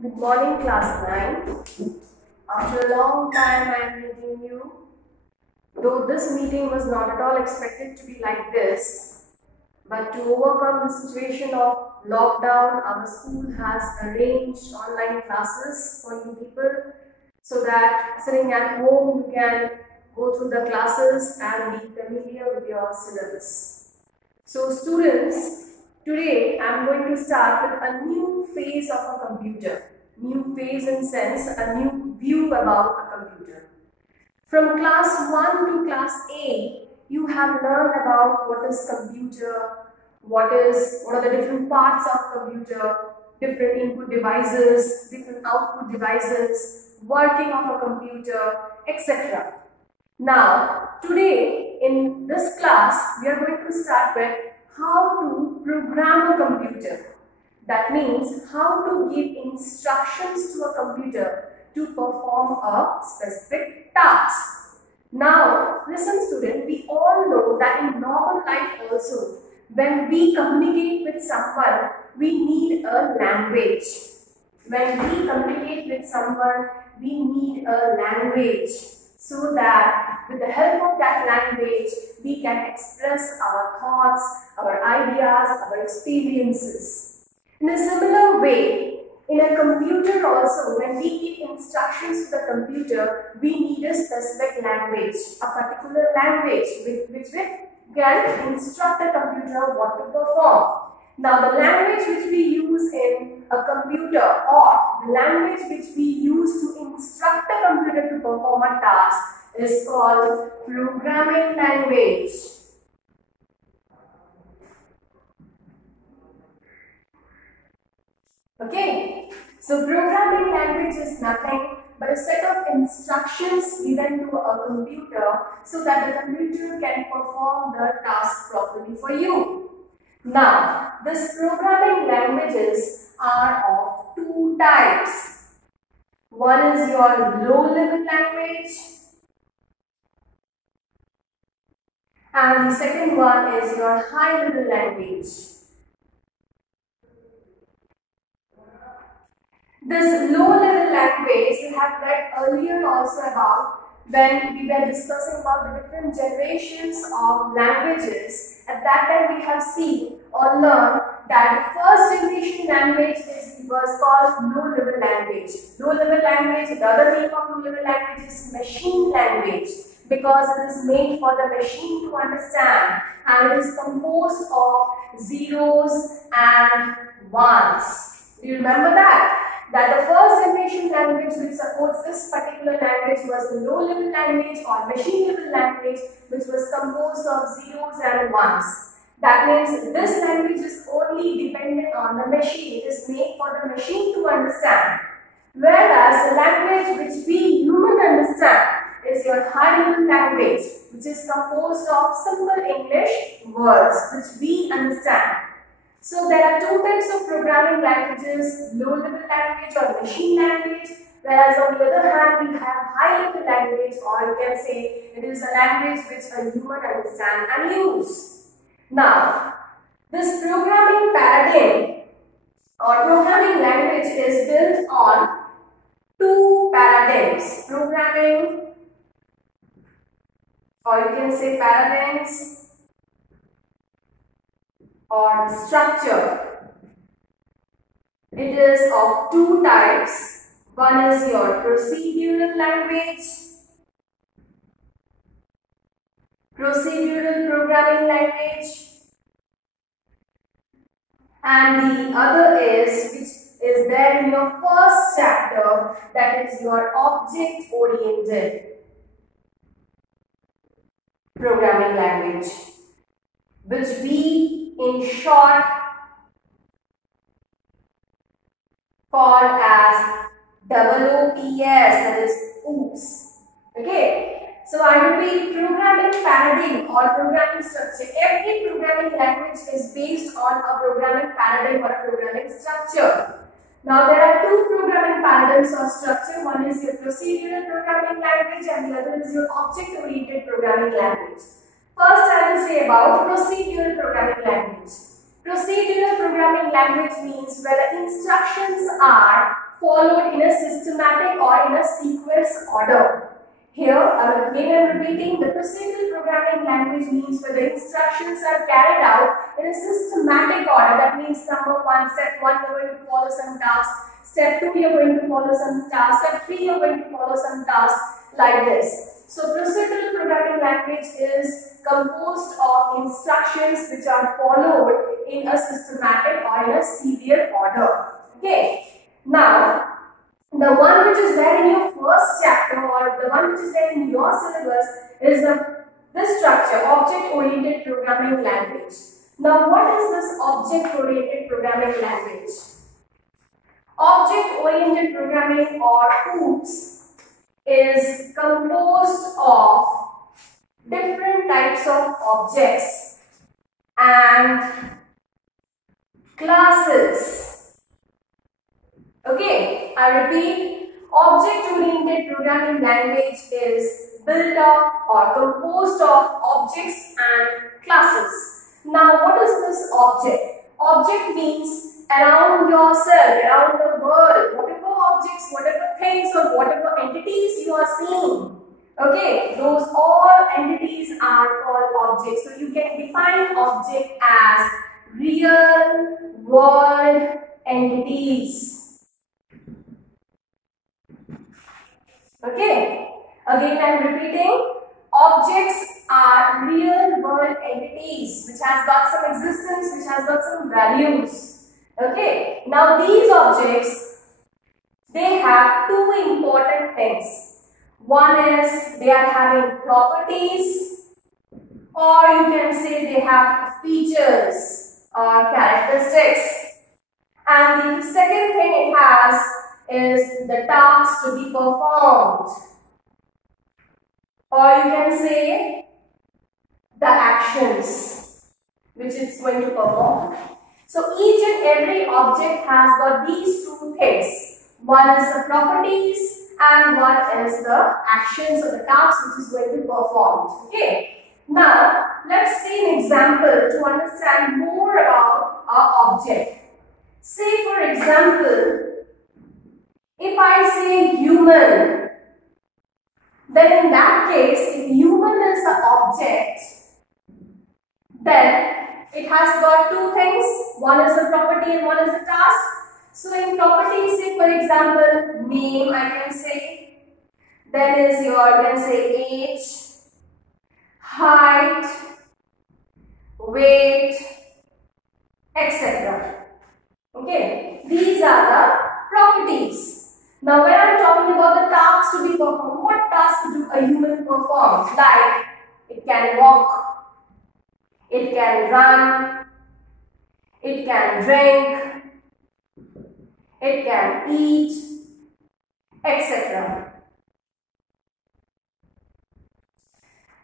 Good morning, class 9. After a long time, I am meeting you. Though this meeting was not at all expected to be like this, but to overcome the situation of lockdown, our school has arranged online classes for you people so that sitting at home you can go through the classes and be familiar with your syllabus. So students, today I am going to start with a new phase of a computer. New phase in sense, a new view about a computer. From class 1 to class 8, you have learned about what is computer, what are the different parts of computer, different input devices, different output devices, working of a computer, etc. Now, today in this class, we are going to start with how to program a computer. That means how to give instructions to a computer to perform a specific task. Now, listen student, we all know that in normal life also, when we communicate with someone, we need a language. When we communicate with someone, we need a language so that with the help of that language, we can express our thoughts, our ideas, our experiences. In a similar way, in a computer also, when we give instructions to the computer, we need a specific language, a particular language with which we can instruct the computer what to perform. Now, the language which we use in a computer or the language which we use to instruct the computer to perform a task is called programming language. Okay, so programming language is nothing but a set of instructions given to a computer so that the computer can perform the task properly for you. Now, these programming languages are of two types. One is your low-level language and the second one is your high-level language. This low-level language we have read earlier also about when we were discussing about the different generations of languages. At that time we have seen or learned that the first generation language was called low-level language. Low-level language, the other name of low-level language is machine language because it is made for the machine to understand and it is composed of zeros and ones. Do you remember that? That the first generation language which supports this particular language was the low-level language or machine-level language which was composed of zeros and ones. That means this language is only dependent on the machine. It is made for the machine to understand. Whereas the language which we human understand is your high-level language which is composed of simple English words which we understand. So there are two types of programming languages, low-level language or machine language, whereas on the other hand we have high-level language or you can say it is a language which a human understand and use. Now, this programming paradigm or programming language is built on two paradigms, programming or you can say paradigms or structure. It is of two types. One is your procedural language, procedural programming language, and the other is which is there in your first chapter, that is your object oriented programming language, which we in short called as OOPS, that is OOPS. Okay, so I repeat, programming paradigm or programming structure. Every programming language is based on a programming paradigm or a programming structure. Now there are two programming paradigms or structure. One is your procedural programming language and the other is your object-oriented programming language. First I will say about procedural programming language. Procedural programming language means where the instructions are followed in a systematic or in a sequence order. Here, I am repeating, the procedural programming language means where the instructions are carried out in a systematic order. That means number 1, step 1, you are going to follow some tasks. Step 2, you are going to follow some tasks. Step 3, you are going to follow some tasks like this. So, procedural programming language is composed of instructions which are followed in a systematic or in a serial order. Okay. Now, the one which is there in your first chapter or the one which is there in your syllabus is this structure, object-oriented programming language. Now, what is this object-oriented programming language? Object-oriented programming or OOPS is composed of different types of objects and classes. Okay, I repeat, object-oriented programming language is built up or composed of objects and classes. Now, what is this object? Object means around yourself, around the world, whatever objects, whatever things or whatever entities you are seeing. Okay, those all entities are called objects. So you can define object as real world entities. Okay, again I am repeating, objects are real world entities which has got some existence, which has got some values. Okay, now these objects, they have two important things. One is they are having properties, or you can say they have features or characteristics. And the second thing it has is the tasks to be performed, or you can say the actions which it's going to perform. So each and every object has got these two things. One is the properties and one is the actions or the tasks which is going to be performed. Okay. Now let's see an example to understand more about our object. Say for example, if I say human, then in that case, if human is the object, then it has got two things. One is the property and one is the task. So in property, say for example, name I can say. Then is your, you can say age, height, weight, etc. Okay, these are the properties. Now when I am talking about the tasks to be performed, what tasks do a human perform? Like it can walk, it can run, it can drink, it can eat, etc.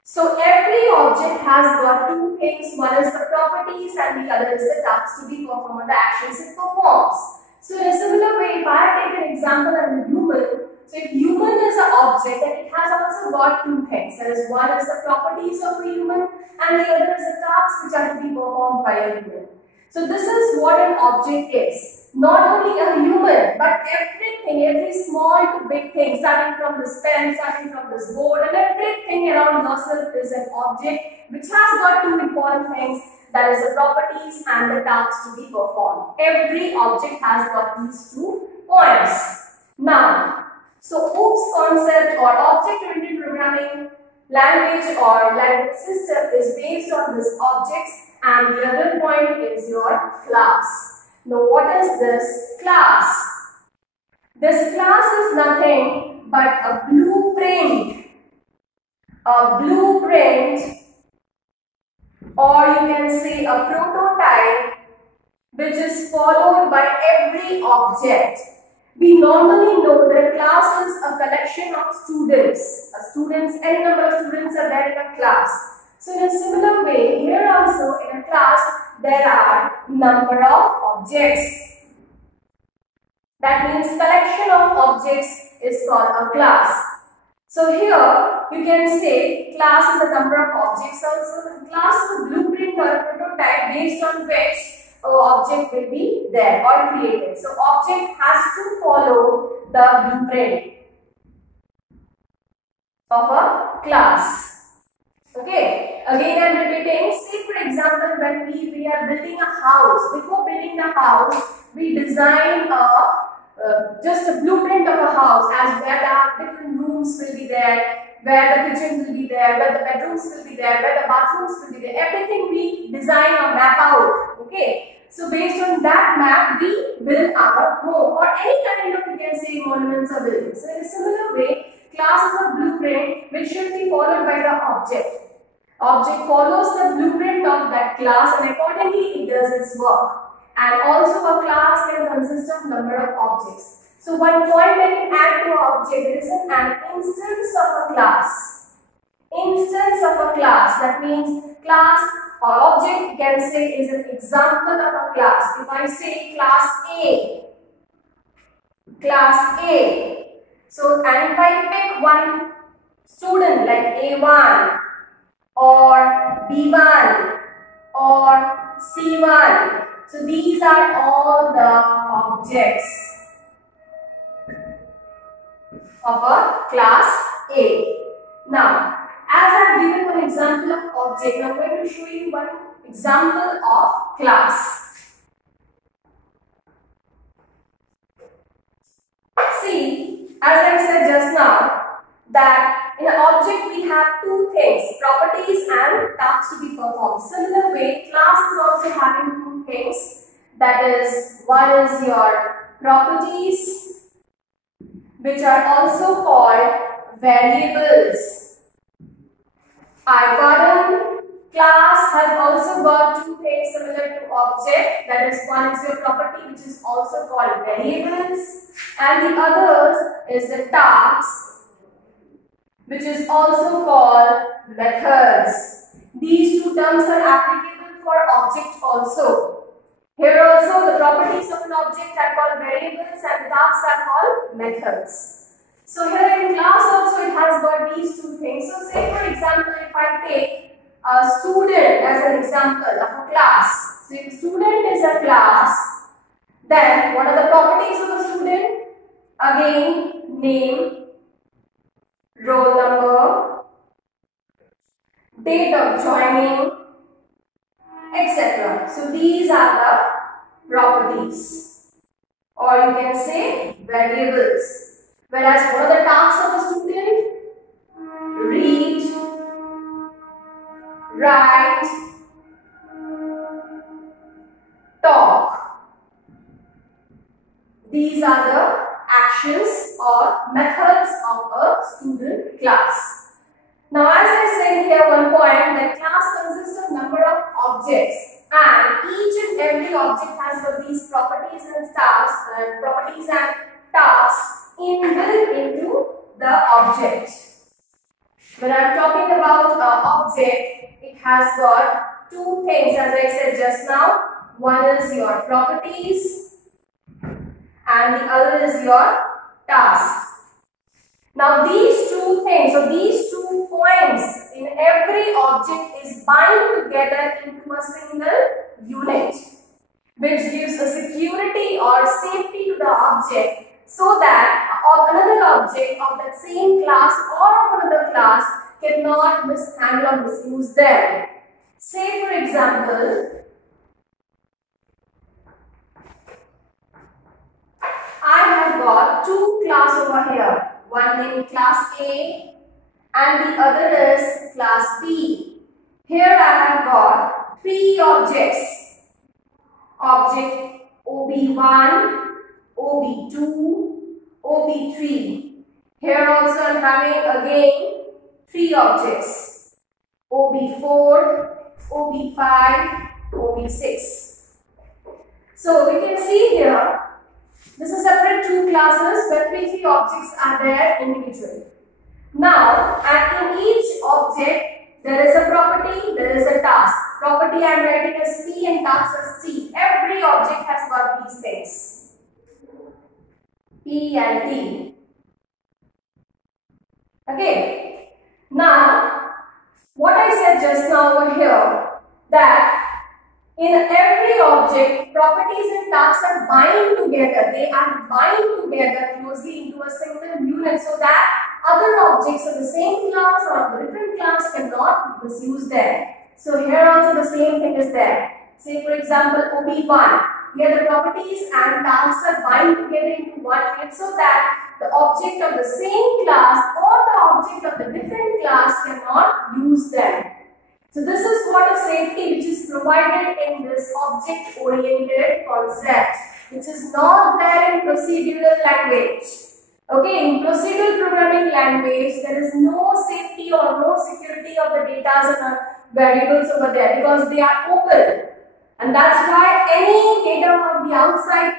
So every object has got two things. One is the properties and the other is the tasks to be performed or the actions it performs. So in a similar way, if I take an example of a human, so if human is an object, then it has also got two things. That is, one is the properties of a human and the other is the tasks which are to be performed by a human. So this is what an object is. Not only a human, but everything, every small to big thing, starting from this pen, starting from this board, and everything around yourself is an object which has got two important things. That is the properties and the tasks to be performed. Every object has got these 2 points. Now, so OOPS concept or object-oriented programming language or language system is based on this objects, and the other point is your class. Now, what is this class? This class is nothing but a blueprint. A blueprint, or you can say a prototype, which is followed by every object. We normally know that a class is a collection of students. N number of students are there in a class. So in a similar way, here also in a class, there are number of objects. That means collection of objects is called a class. So here you can say class is the number of objects also. Class is a blueprint or a prototype based on which object will be there or created. So object has to follow the blueprint of a class. Okay, again I am repeating. Say for example, when we are building a house, before building the house, we design just a blueprint of a house, as where the different rooms will be there, where the kitchen will be there, where the bedrooms will be there, where the bathrooms will be there. Everything we design or map out. Okay, so based on that map, we build our home or any kind of, you can say, monuments or buildings. So in a similar way, class is a blueprint which should be followed by the object. Object follows the blueprint of that class and accordingly it does its work. And also a class can consist of number of objects. So one point I can add to an object is an instance of a class. Instance of a class, that means class or object you can say is an example of a class. If I say class A, so and if I pick one student like A1 or B1 or C1, so these are all the objects of a class A. Now, as I have given one example of object, I am going to show you one example of class. See, as I said just now, that in an object we have two things, properties and tasks to be performed. Similar way, class is also having two things. That is, one is your properties, which are also called variables. Class has also got two things similar to object. That is, one is your property, which is also called variables, and the other is the task, which is also called methods. These two terms are applicable for object also. Here also the properties of an object are called variables and the tasks are called methods. So here in class also it has got these two things. So say for example, if I take a student as an example of a class. So if student is a class, then what are the properties of a student? Again, name, roll number, date of joining, etc. So these are the properties, or you can say variables. Whereas what are the tasks of a student? Read, write, talk. These are the actions or methods of a student class. Now, as I said here one point, that class consists of number of objects, and each and every object has got these properties and tasks inbuilt into the object. When I am talking about object, it has got two things, as I said just now. One is your properties and the other is your task. Now these two things, or these 2 points in every object is bound together into a single unit, which gives a security or safety to the object, so that another object of that same class or of another class cannot mishandle or misuse them. Say for example, I have got 2 classes over here. One named class A and the other is class B. Here I have got 3 objects. Object OB1, OB2, OB3. Here also I am having again 3 objects. OB4, OB5, OB6. So we can see here, this is separate 2 classes where 3 objects are there individually. Now, and in each object, there is a property, there is a task. Property I am writing as P and task as T. Every object has got these things. P and T. Okay. Now, what I said just now over here, that In every object, properties and tasks are bound together. They are bound together closely into a single unit so that other objects of the same class or of a different class cannot misuse them. So here also the same thing is there. Say for example OB1. Here the properties and tasks are bound together into one unit so that the object of the same class or the object of the different class cannot use them. So this is what a safety which is provided in this object-oriented concept, which is not there in procedural language. Okay, in procedural programming language, there is no safety or no security of the data and variables over there because they are open. And that's why any data of the outside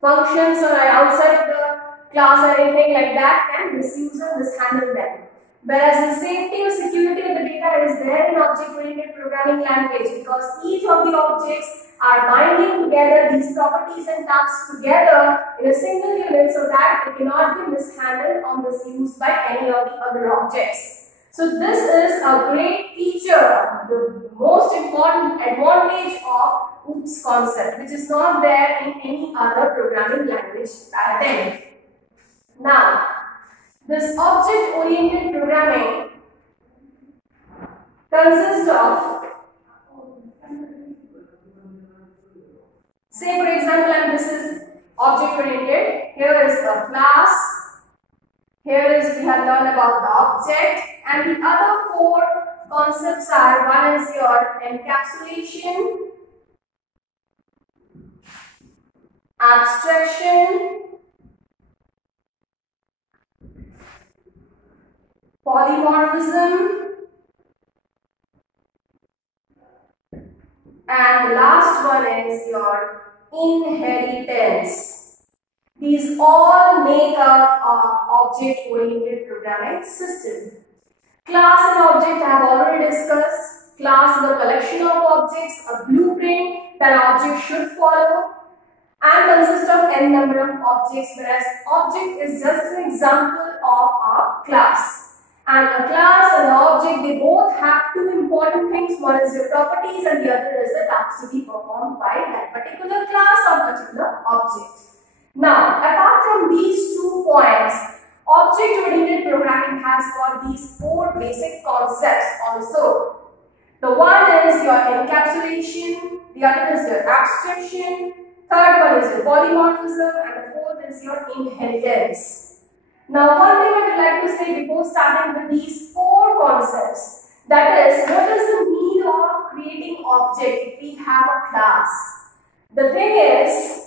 functions or outside of the class or anything like that can misuse or mishandle them. Whereas the safety or security of the data is there in object-oriented programming language because each of the objects are binding together these properties and tasks together in a single unit so that it cannot be mishandled or misused by any of the other objects. So this is a great feature, the most important advantage of OOPS concept, which is not there in any other programming language back then. Now, this object-oriented programming consists of, say for example, and this is object-oriented. Here is the class. Here is we have learned about the object, and the other four concepts are: one is your encapsulation, abstraction, polymorphism, and the last one is your inheritance. These all make up an object-oriented programming system. Class and object I have already discussed. Class is a collection of objects, a blueprint that an object should follow, and consists of n number of objects, whereas object is just an example of a class. And a class and an object, they both have two important things. One is the properties and the other is the tasks to be performed by that particular class or particular object. Now, apart from these 2 points, object-oriented programming has got these 4 basic concepts also. The one is your encapsulation, the other is your abstraction, third one is your polymorphism, and the fourth is your inheritance. Now, one thing I would like to say before starting with these 4 concepts, that is, what is the need of creating object if we have a class? The thing is,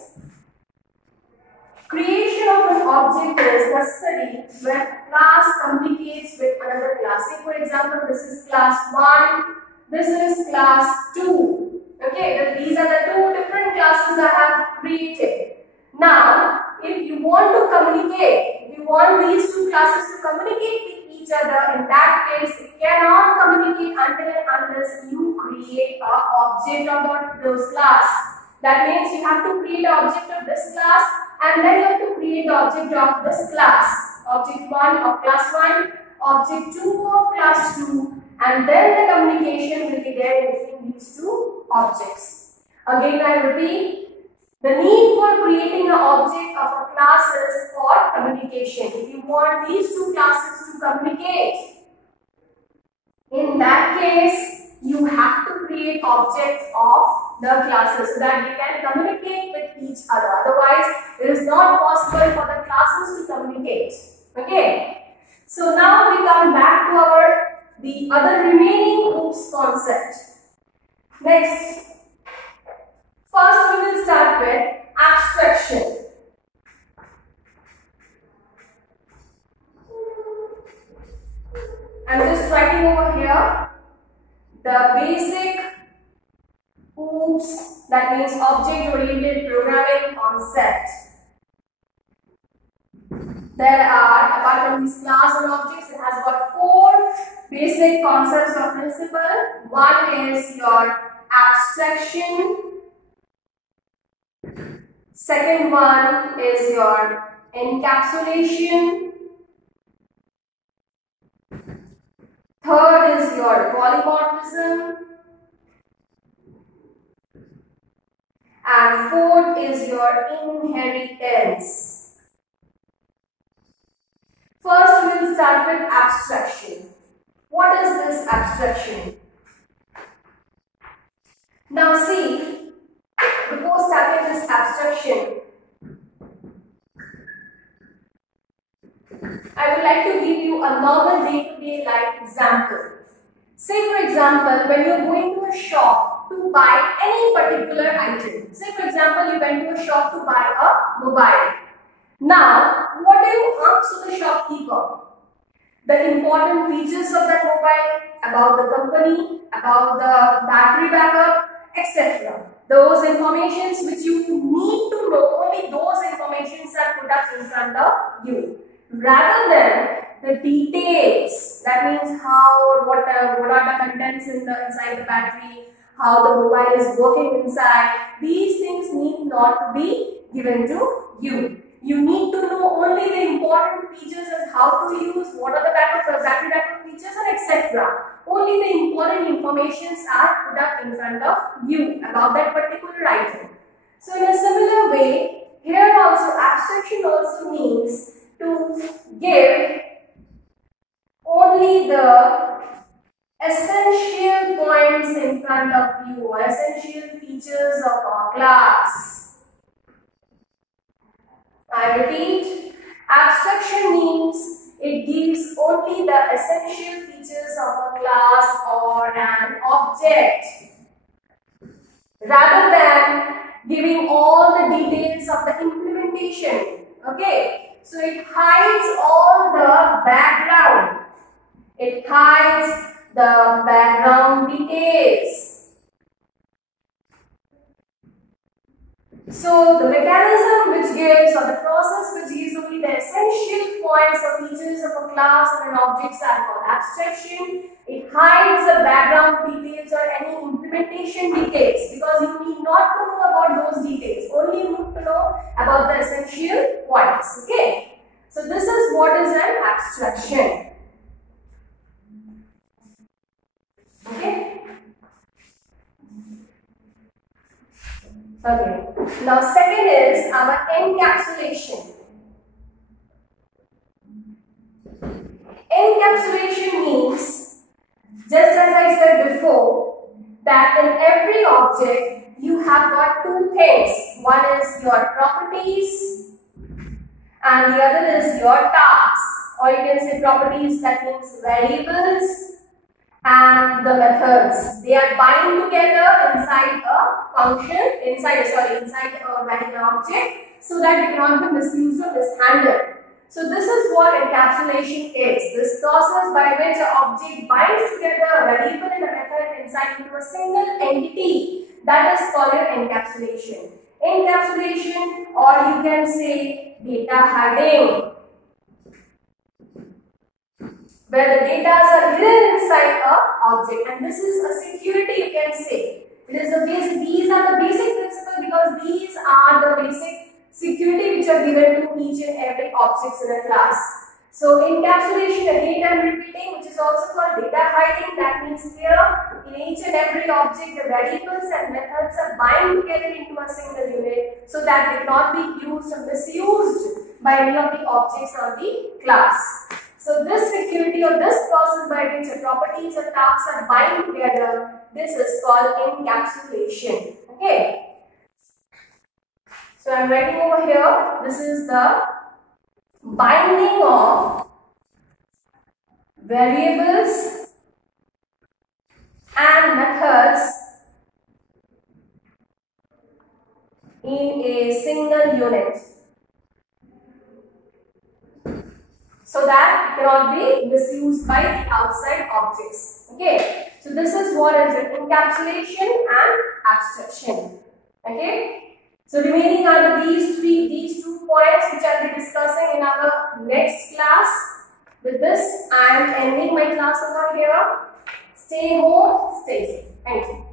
creation of an object is necessary when a class communicates with another class. Say for example, this is class 1, this is class 2. Okay, these are the 2 different classes I have created. Now, if you want to communicate, if you want these 2 classes to communicate with each other, in that case, it cannot communicate until and unless you create an object of those class. That means you have to create an object of this class and then you have to create the object of this class. Object 1 of class 1, object 2 of class 2, and then the communication will be there between these 2 objects. Again, I repeat. The need for creating an object of a class is for communication. If you want these 2 classes to communicate, in that case, you have to create objects of the classes so that they can communicate with each other. Otherwise, it is not possible for the classes to communicate. Okay. So now we come back to the other remaining OOPS concept. Next. First, we will start with abstraction. I am just writing over here the basic OOPS, that means object-oriented programming concept. There are, apart from these class and objects, it has got 4 basic concepts or principle. One is your abstraction. Second one is your encapsulation. Third is your polymorphism. and fourth is your inheritance. First, we will start with abstraction. What is this abstraction? Now see, before starting this abstraction, I would like to give you a normal day-to-day life example. Say for example, when you are going to a shop to buy any particular item. Say for example, you went to a shop to buy a mobile. Now, what do you ask to the shopkeeper? The important features of that mobile, about the company, about the battery backup, etc. Those informations which you need to know, only those informations are put up in front of you. Rather than the details, that means how, what are the contents inside the battery, how the mobile is working inside, these things need not to be given to you. You need to know only the important features and how to use, what are the battery backup features and etc. Only the important informations are put up in front of you about that particular item. So in a similar way, here also abstraction also means to give only the essential points in front of you, or essential features of our class. I repeat, abstraction means it gives only the essential features of a class or an object, rather than giving all the details of the implementation. Okay, so it hides all the background. It hides the background details. So the mechanism which gives, or the process which gives only the essential points or features of a class or an object are called abstraction. It hides the background details or any implementation details, because you need not to know about those details. Only you need to know about the essential points. Okay. So this is what is an abstraction. Okay. Okay. Now second is our encapsulation. Encapsulation means, just as I said before, that in every object you have got two things. One is your properties and the other is your tasks. Or you can say properties, that means variables, and the methods. They are bind together inside a function, inside a variable object, so that it cannot be misused or mishandled. So this is what encapsulation is. This process by which an object binds together a variable and a method inside into a single entity, that is called encapsulation. Encapsulation, or you can say data hiding, where the data are hidden inside a object, and this is a security, you can say. It is the basic, these are the basic principles, because these are the basic security which are given to each and every object in a class. So encapsulation, again I am repeating, which is also called data hiding. That means here in each and every object the variables and methods are bind together into a single unit, so that they cannot be used or misused by any of the objects of the class. So this security, or this process by which the properties or tasks are bind together, this is called encapsulation. Okay. So I am writing over here, this is the binding of variables and methods in a single unit, so that it cannot be misused by the outside objects. Okay. So this is what is encapsulation and abstraction. Okay. So remaining are these two points which I will be discussing in our next class. With this, I am ending my class over here. Stay home, stay safe. Thank you.